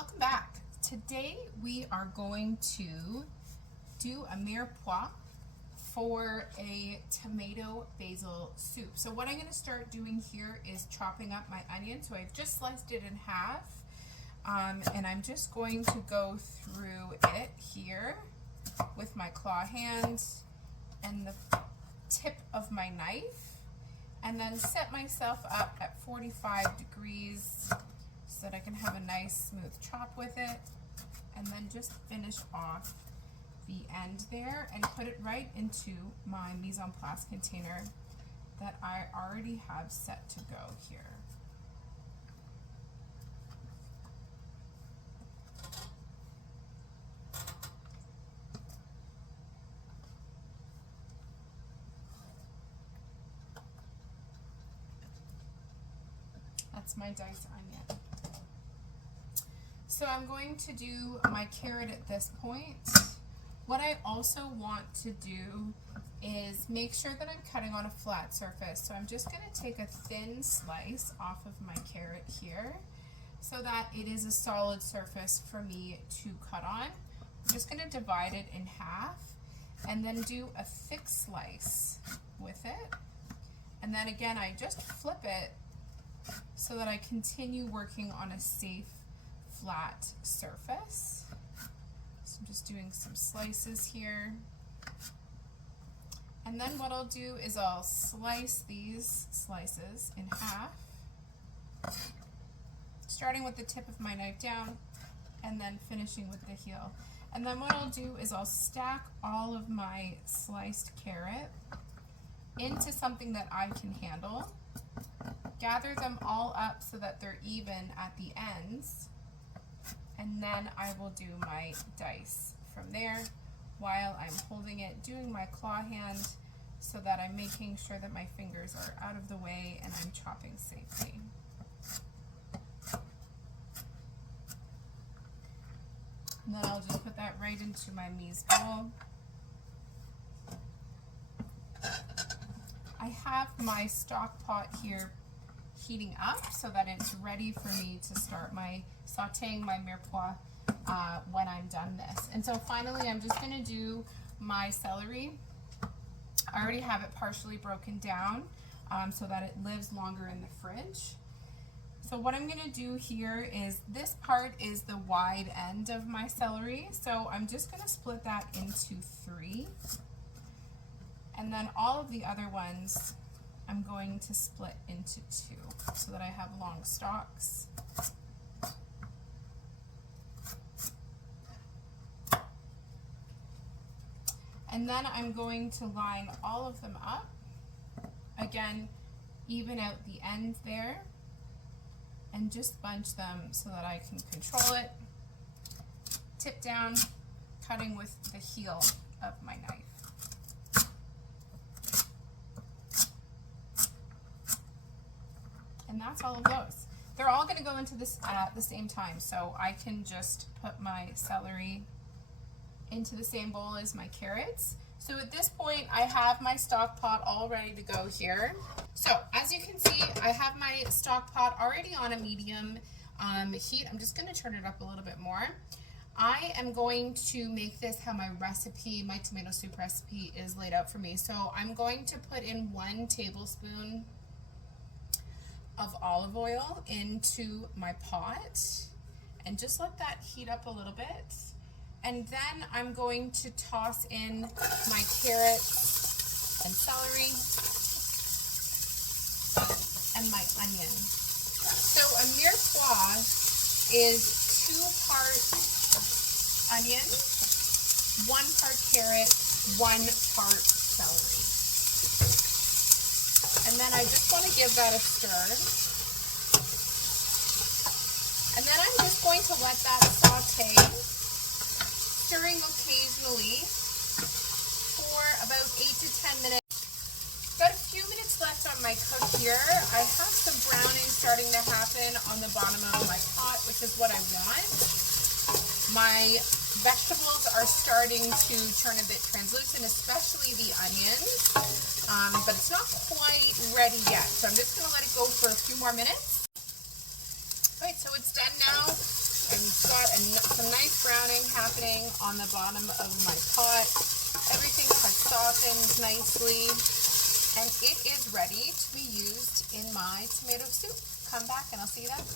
Welcome back. Today we are going to do a mirepoix for a tomato basil soup. So what I'm going to start doing here is chopping up my onion. So I've just sliced it in half, and I'm just going to go through it here with my claw hand and the tip of my knife, and then set myself up at 45 degrees so that I can have a nice smooth chop with it, and then just finish off the end there and put it right into my mise en place container that I already have set to go here. That's my diced onion. So I'm going to do my carrot at this point. What I also want to do is make sure that I'm cutting on a flat surface. So I'm just going to take a thin slice off of my carrot here so that it is a solid surface for me to cut on. I'm just going to divide it in half and then do a thick slice with it. And then again, I just flip it so that I continue working on a safe flat surface. So I'm just doing some slices here. And then what I'll do is I'll slice these slices in half, starting with the tip of my knife down and then finishing with the heel. And then what I'll do is I'll stack all of my sliced carrot into something that I can handle, gather them all up so that they're even at the ends, and then I will do my dice from there while I'm holding it, doing my claw hand so that I'm making sure that my fingers are out of the way and I'm chopping safely. And then I'll just put that right into my mise bowl. I have my stock pot here heating up so that it's ready for me to start my sauteing my mirepoix when I'm done this. And so finally I'm just going to do my celery. I already have it partially broken down so that it lives longer in the fridge. So what I'm going to do here is this part is the wide end of my celery, so I'm just going to split that into 3, and then all of the other ones I'm going to split into 2 so that I have long stalks. And then I'm going to line all of them up. Again, even out the end there and just bunch them so that I can control it. Tip down, cutting with the heel of my knife. And that's all of those. They're all going to go into this at the same time, so I can just put my celery into the same bowl as my carrots. So at this point, I have my stock pot all ready to go here. So as you can see, I have my stock pot already on a medium heat. I'm just going to turn it up a little bit more. I am going to make this how my recipe, my tomato soup recipe is laid out for me. So I'm going to put in 1 tablespoon of olive oil into my pot and just let that heat up a little bit. And then I'm going to toss in my carrots and celery and my onion. So a mirepoix is 2 parts onion, 1 part carrot, 1 part celery. And then I just want to give that a stir. And then I'm just going to let that saute, stirring occasionally for about 8 to 10 minutes. Got a few minutes left on my cook here. I have some browning starting to happen on the bottom of my pot, which is what I want. My vegetables are starting to turn a bit translucent, especially the onions, but it's not quite ready yet. So I'm just going to let it go for a few more minutes. All right, so it's done now. I'm got some nice browning happening on the bottom of my pot. Everything has softened nicely, and it is ready to be used in my tomato soup. Come back and I'll see you then.